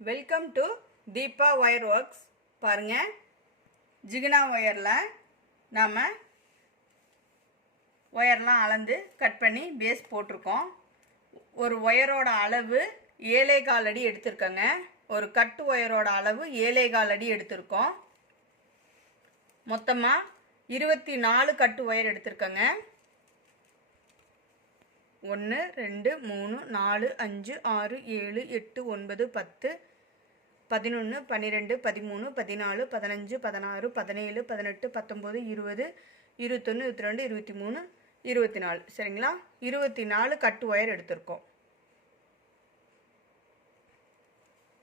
Welcome to Deepa wire works. பாருங்கள், ஜிகினா ஒயரில் நாம் ஒயர்லாம் அளந்து கட் பண்ணி பேஸ் போட்டிருக்கோம். ஒரு ஒயரோட அளவு 7.25 அடி எடுத்திருக்கோங்க. ஒரு கட்டு ஒயரோட அளவு 7.25 அடி எடுத்திருக்கோம். மொத்தமாக 24 கட்டு ஒயர் எடுத்திருக்கோங்க. 1 2 3 4 5 6 7 8 9 10 11 12 13 14 15 16 17 18 19 20 21 22 23 24 சரிங்களா? 24 கட்டு ஒயர் எடுத்திருக்கோம்.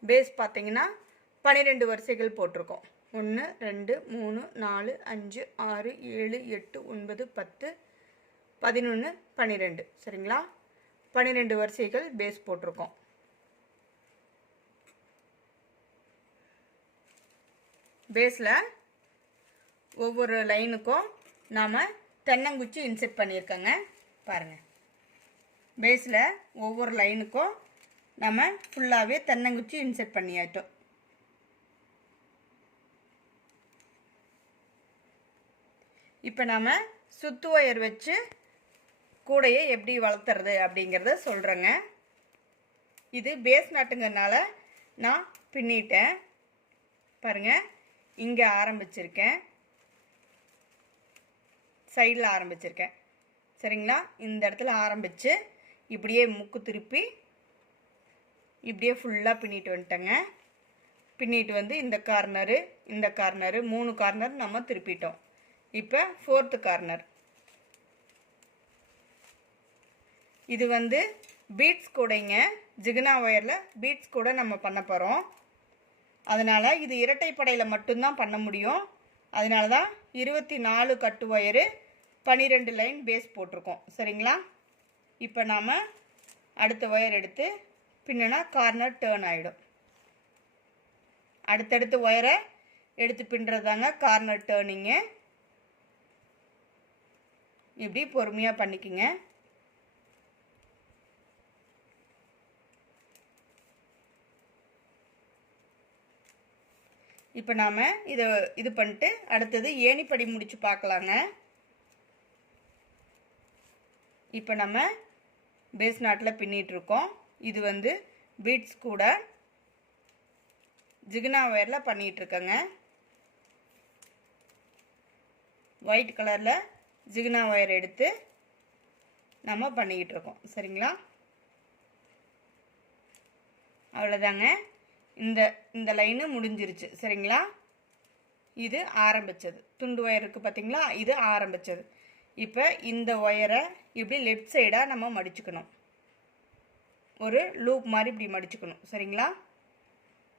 பேஸ் பார்த்தீங்கன்னா 12 வரிசைகள் போட்டிருக்கோம். 1 2 3 4 5 6 7 8 9 10 11 12 சரிங்களா? 12 வரிசைகள் பேஸ் போட்டிருக்கோம். பேஸில் ஒவ்வொரு லைனுக்கும் நாம் தென்னங்குச்சி இன்செர்ட் பண்ணியிருக்கோங்க. பாருங்கள், பேஸில் ஒவ்வொரு லைனுக்கும் நம்ம ஃபுல்லாகவே தென்னங்குச்சி இன்செர்ட் பண்ணியாட்டோம். இப்போ நம்ம சுத்து ஒயர் வச்சு கூடையை எப்படி வளர்த்துறது அப்படிங்கிறத சொல்கிறேங்க. இது பேஸ் நாட்டுங்கிறதுனால நான் பின்னிட்டேன். பாருங்கள், இங்கே ஆரம்பிச்சிருக்கேன், சைடில் ஆரம்பிச்சிருக்கேன் சரிங்களா? இந்த இடத்துல ஆரம்பித்து இப்படியே முக்கு திருப்பி இப்படியே ஃபுல்லாக பின்னிட்டு வந்துட்டேங்க. பின்னிட்டு வந்து இந்த கார்னரு 3 கார்னர் நம்ம திருப்பிட்டோம். இப்போ 4th கார்னர். இது வந்து பீட்ஸ் கூடைங்க. ஜிகினா ஒயரில் பீட்ஸ் கூட நம்ம பண்ண போகிறோம். அதனால் இது இரட்டைப்படையில் மட்டும்தான் பண்ண முடியும். அதனால தான் 24 கட்டு ஒயரு 12 லைன் பேஸ் போட்டிருக்கோம் சரிங்களா? இப்போ நாம் அடுத்த ஒயர் எடுத்து பின்னா கார்னர் டேர்ன் ஆகிடும். அடுத்தடுத்து ஒயரை எடுத்து பின்னுறதாங்க கார்னர் டேர்னிங்கு. இப்படி பொறுமையாக பண்ணிக்கோங்க. இப்போ நாம் இது பண்ணிட்டு அடுத்தது ஏணிப்படி முடிச்சு பார்க்கலாங்க. இப்போ நம்ம பேஸ் நாட்டில் பின்னிகிட்ருக்கோம். இது வந்து பீட்ஸ் கூட ஜிகினா ஒயரில் பண்ணிகிட்ருக்கோங்க. ஒயிட் கலரில் ஜிகினா ஒயர் எடுத்து நம்ம பண்ணிக்கிட்டு சரிங்களா? அவ்வளோதாங்க. இந்த லைனு முடிஞ்சிருச்சு சரிங்களா? இது ஆரம்பித்தது துண்டு ஒயர் இருக்குது பார்த்தீங்களா? இது ஆரம்பித்தது. இப்போ இந்த ஒயரை இப்படி லெஃப்ட் சைடாக நம்ம மடிச்சுக்கணும். ஒரு லூப் மாதிரி இப்படி மடிச்சுக்கணும் சரிங்களா?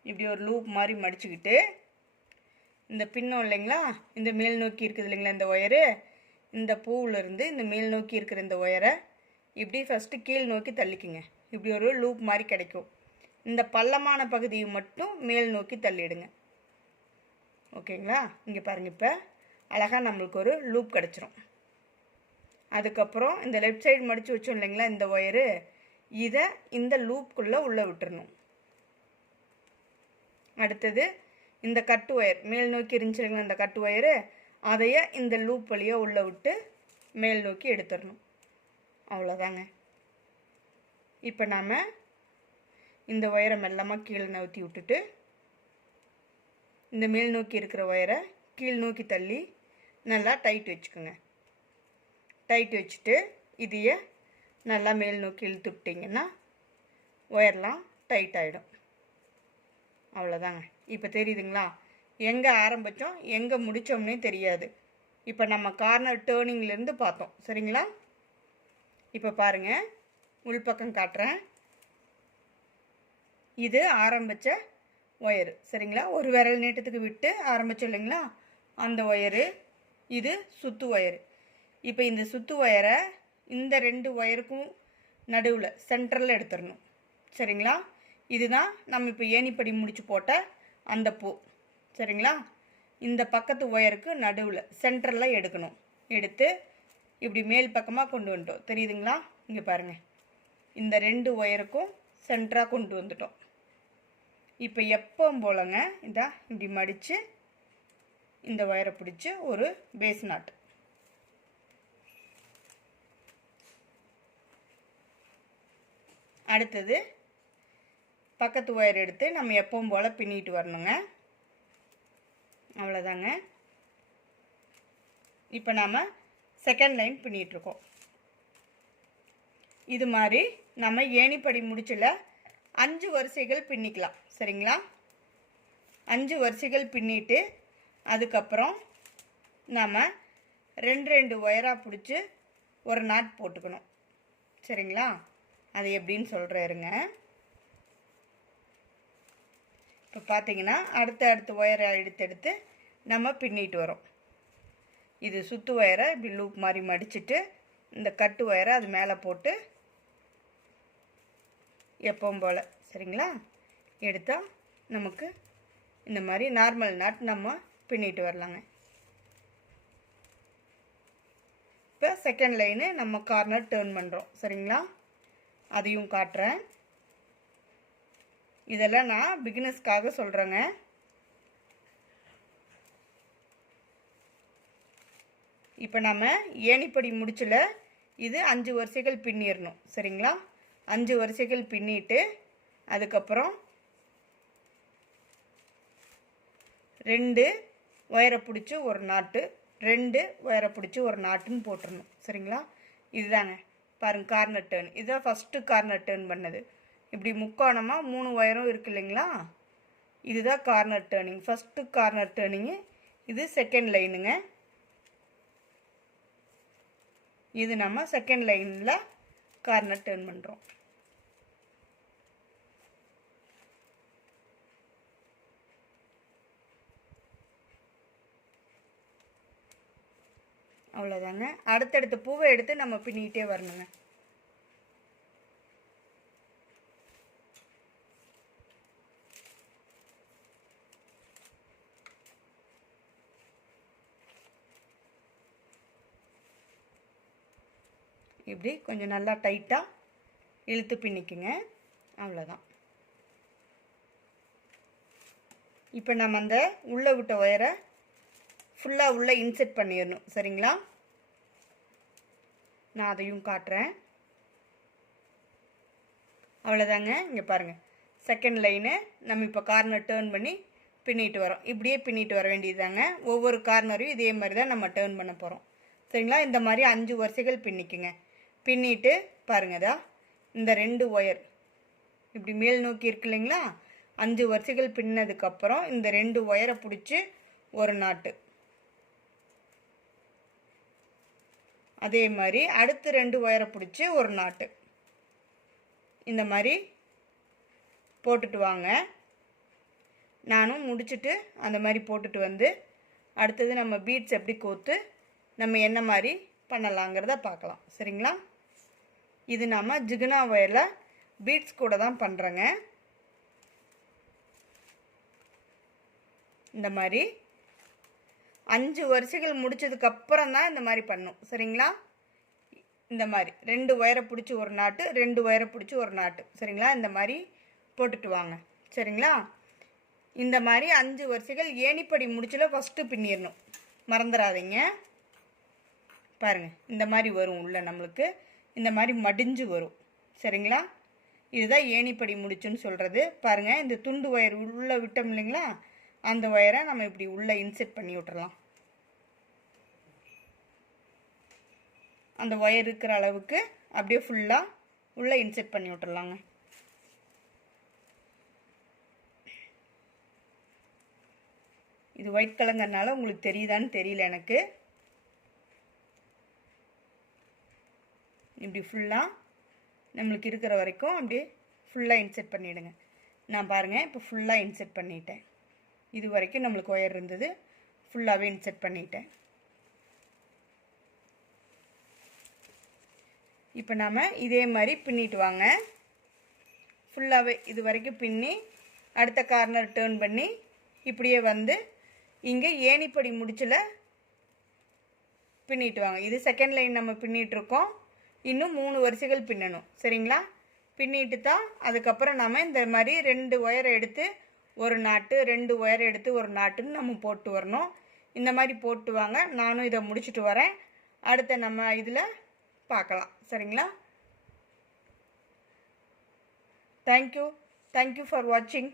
இப்படி ஒரு லூப் மாதிரி மடிச்சுக்கிட்டு இந்த பின்னம் இல்லைங்களா, இந்த மேல் நோக்கி இருக்குது இல்லைங்களா இந்த ஒயரு, இந்த பூவிலேருந்து இந்த மேல் நோக்கி இருக்கிற இந்த ஒயரை இப்படி ஃபஸ்ட்டு கீழ் நோக்கி தள்ளிக்குங்க. இப்படி ஒரு லூப் மாதிரி கிடைக்கும். இந்த பள்ளமான பகுதியை மட்டும் மேல் நோக்கி தள்ளிடுங்க. ஓகேங்களா? இங்கே பாருங்கள், இப்போ அழகாக நம்மளுக்கு ஒரு லூப் கிடச்சிரும். அதுக்கப்புறம் இந்த லெஃப்ட் சைடு மடித்து வச்சோம் இல்லைங்களா இந்த ஒயரு, இதை இந்த லூப்புக்குள்ளே உள்ளே விட்டுறணும். அடுத்தது இந்த கட்டு ஒயர் மேல் நோக்கி இருந்துச்சுங்களா இந்த கட்டு ஒயரு, அதையே இந்த லூப் வழியாக உள்ளே விட்டு மேல் நோக்கி எடுத்துடணும். அவ்வளோதாங்க. இப்போ நாம் இந்த ஒயரை மெல்லமாக கீழே நவுத்தி விட்டுட்டு இந்த மேல் நோக்கி இருக்கிற ஒயரை கீழ் நோக்கி தள்ளி நல்லா டைட் வச்சுக்கோங்க. டைட் வச்சுட்டு இதையே நல்லா மேல் நோக்கி இழுத்து விட்டிங்கன்னா ஒயர்லாம் டைட் ஆகிடும். அவ்வளோதாங்க. இப்போ தெரியுதுங்களா? எங்கே ஆரம்பித்தோம் எங்கே முடித்தோம்னே தெரியாது. இப்போ நம்ம கார்னர் டேர்னிங்லேருந்து பார்த்தோம் சரிங்களா? இப்போ பாருங்கள், உள்பக்கம் காட்டுறேன். இது ஆரம்பித்த ஒயரு சரிங்களா? ஒரு விரல் நீட்டத்துக்கு விட்டு ஆரம்பித்தோம் இல்லைங்களா அந்த ஒயரு. இது சுத்து ஒயரு. இப்போ இந்த சுத்து ஒயரை இந்த 2 ஒயருக்கும் நடுவில் சென்டரில் எடுத்துடணும் சரிங்களா? இதுதான் நம்ம இப்போ ஏணிப்படி முடிச்சு போட்ட அந்த பூ சரிங்களா? இந்த பக்கத்து ஒயருக்கு நடுவில் சென்டரில் எடுக்கணும். எடுத்து இப்படி மேல் பக்கமாக கொண்டு வந்துட்டோம். தெரியுதுங்களா? இங்கே பாருங்கள், இந்த 2 ஒயருக்கும் சென்டராக கொண்டு வந்துட்டோம். இப்போ எப்பவும் போலங்க இதா இப்படி மடித்து இந்த ஒயரை பிடிச்சி ஒரு பேஸ் நாட். அடுத்தது பக்கத்து ஒயர் எடுத்து நம்ம எப்பவும் போல் பின்னிட்டு வரணுங்க. அவ்வளோதாங்க. இப்போ நாம் செகண்ட் லைன் பின்னிட்டுருக்கோம். இது மாதிரி நம்ம ஏணிப்படி முடிச்சில் 5 வரிசைகள் பின்னிக்கலாம். சரிங்களா? 5 வரிசைகள் பின்னிட்டு அதுக்கப்புறம் நாம் 2 ஒயராக பிடிச்சி ஒரு நாட் போட்டுக்கணும். சரிங்களா? அது எப்படின்னு சொல்கிறேருங்க. இப்போ பார்த்தீங்கன்னா அடுத்த ஒயரை எடுத்து நம்ம பின்னிட்டு வரோம். இது சுத்து ஒயரை இப்படி லூப் மாதிரி மடிச்சுட்டு இந்த கட்டு ஒயரை அது மேலே போட்டு எப்பவும் போல் சரிங்களா எடுத்தால் நமக்கு இந்த மாதிரி நார்மல் நாட் நம்ம பின்னிட்டு வரலாங்க. இப்போ செகண்ட் லைனு நம்ம கார்னர் டேர்ன் பண்ணுறோம். சரிங்களா? அதையும் காட்டுறேன். இதெல்லாம் நான் பிகினர்ஸ்க்காக சொல்கிறேங்க. இப்போ நம்ம ஏணிப்படி முடிச்சில் இது 5 வரிசைகள் பின்னிடணும். சரிங்களா? 5 வரிசைகள் பின்னிட்டு அதுக்கப்புறம் 2 ஒயரை பிடிச்சி ஒரு நாட்டு, 2 ஒயரை பிடிச்சி ஒரு நாட்டுன்னு போட்டுடணும். சரிங்களா? இதுதாங்க பாருங்கள் கார்னர் டேர்ன். இதுதான் ஃபஸ்ட்டு கார்னர் டேர்ன் பண்ணது. இப்படி முக்கோணமாக 3 ஒயரும் இருக்குது இல்லைங்களா? இதுதான் corner turning, first corner turning. இது செகண்ட் லைனுங்க. இது நம்ம செகண்ட் லைனில் கார்னர் டேர்ன் பண்ணுறோம். அவ்வளோதாங்க. அடுத்தடுத்த பூவை எடுத்து நம்ம பின்னிகிட்டே வரணுங்க. இப்படி கொஞ்சம் நல்லா டைட்டாக இழுத்து பின்னிக்குங்க. அவ்வளோதான். இப்போ நம்ம அந்த உள்ளே விட்ட ஒயரை ஃபுல்லாக உள்ளே இன்செர்ட் பண்ணிடணும். சரிங்களா? நான் அதையும் காட்டுறேன். அவ்வளோதாங்க. இங்கே பாருங்கள் செகண்ட் லைனு நம்ம இப்போ கார்னர் டேர்ன் பண்ணி பின்னிட்டு வரோம். இப்படியே பின்னிட்டு வர வேண்டியதுதாங்க. ஒவ்வொரு கார்னரையும் இதே மாதிரி தான் நம்ம டேர்ன் பண்ண போகிறோம். சரிங்களா? இந்த மாதிரி 5 வரிசைகள் பின்னிக்குங்க. பின்னிட்டு பாருங்கதா இந்த 2 ஒயர் இப்படி மேல் நோக்கி இருக்கு இல்லைங்களா? 5 வரிசைகள் பின்னதுக்கப்புறம் இந்த 2 ஒயரை பிடிச்சி ஒரு நாட்டு, அதே மாதிரி அடுத்து 2 ஒயரை பிடிச்சி ஒரு நாட்டு, இந்த மாதிரி போட்டுட்டு வாங்க. நானும் முடிச்சுட்டு அந்த மாதிரி போட்டுட்டு வந்து அடுத்தது நம்ம பீட்ஸ் எப்படி கோத்து நம்ம என்ன மாதிரி பண்ணலாங்கிறத பார்க்கலாம். சரிங்களா? இது நம்ம ஜிகினா ஒயரில் பீட்ஸ் கூட தான் பண்ணுறேங்க. இந்த மாதிரி 5 வரிசைகள் முடிச்சதுக்கப்புறம் தான் இந்த மாதிரி பண்ணும். சரிங்களா? இந்த மாதிரி 2 ஒயரை பிடிச்சி ஒரு நாட்டு, 2 ஒயரை பிடிச்சி ஒரு நாட்டு. சரிங்களா? இந்த மாதிரி போட்டுட்டு வாங்க. சரிங்களா? இந்த மாதிரி 5 வரிசைகள் ஏணிப்படி முடிச்சில் ஃபஸ்ட்டு பின்னிடணும், மறந்துடாதீங்க. பாருங்கள் இந்த மாதிரி வரும், உள்ள நம்மளுக்கு இந்த மாதிரி மடிஞ்சு வரும். சரிங்களா? இதுதான் ஏணிப்படி முடிச்சுன்னு சொல்கிறது. பாருங்கள் இந்த துண்டு ஒயர் உள்ளே விட்டோம் இல்லைங்களா? அந்த ஒயரை நம்ம இப்படி உள்ளே இன்செர்ட் பண்ணி விட்டுறலாம். அந்த ஒயர் இருக்கிற அளவுக்கு அப்படியே ஃபுல்லாக உள்ளே இன்செர்ட் பண்ணி விட்டுறலாங்க. இது ஒயிட் கலங்கிறனால உங்களுக்கு தெரியுதான்னு தெரியல எனக்கு. இப்படி ஃபுல்லாக நம்மளுக்கு இருக்கிற வரைக்கும் அப்படியே ஃபுல்லாக இன்செர்ட் பண்ணிவிடுங்க. நான் பாருங்கள் இப்போ ஃபுல்லாக இன்செர்ட் பண்ணிட்டேன். இது வரைக்கும் நம்மளுக்கு ஒயர் இருந்தது, ஃபுல்லாகவே இன்செர்ட் பண்ணிட்டேன். இப்போ நாம் இதே மாதிரி பின்னிட்டு வாங்க. ஃபுல்லாகவே இது வரைக்கும் பின்னி அடுத்த கார்னர் டேர்ன் பண்ணி இப்படியே வந்து இங்கே ஏணிப்படி முடிச்சில் பின்னிட்டு வாங்க. இது செகண்ட் லைன் நம்ம பின்னிட்டுருக்கோம். இன்னும் 3 வரிசைகள் பின்னணும். சரிங்களா? பின்னிட்டு தான் அதுக்கப்புறம் நம்ம இந்த மாதிரி 2 ஒயரை எடுத்து ஒரு நாட்டு, 2 ஒயரை எடுத்து ஒரு நாட்டுன்னு நம்ம போட்டு வரணும். இந்த மாதிரி போட்டு வாங்க. நானும் இதை முடிச்சுட்டு வரேன். அடுத்த நம்ம இதில் பார்க்கலாம். சரிங்களா? தேங்க்யூ ஃபார் வாட்சிங்.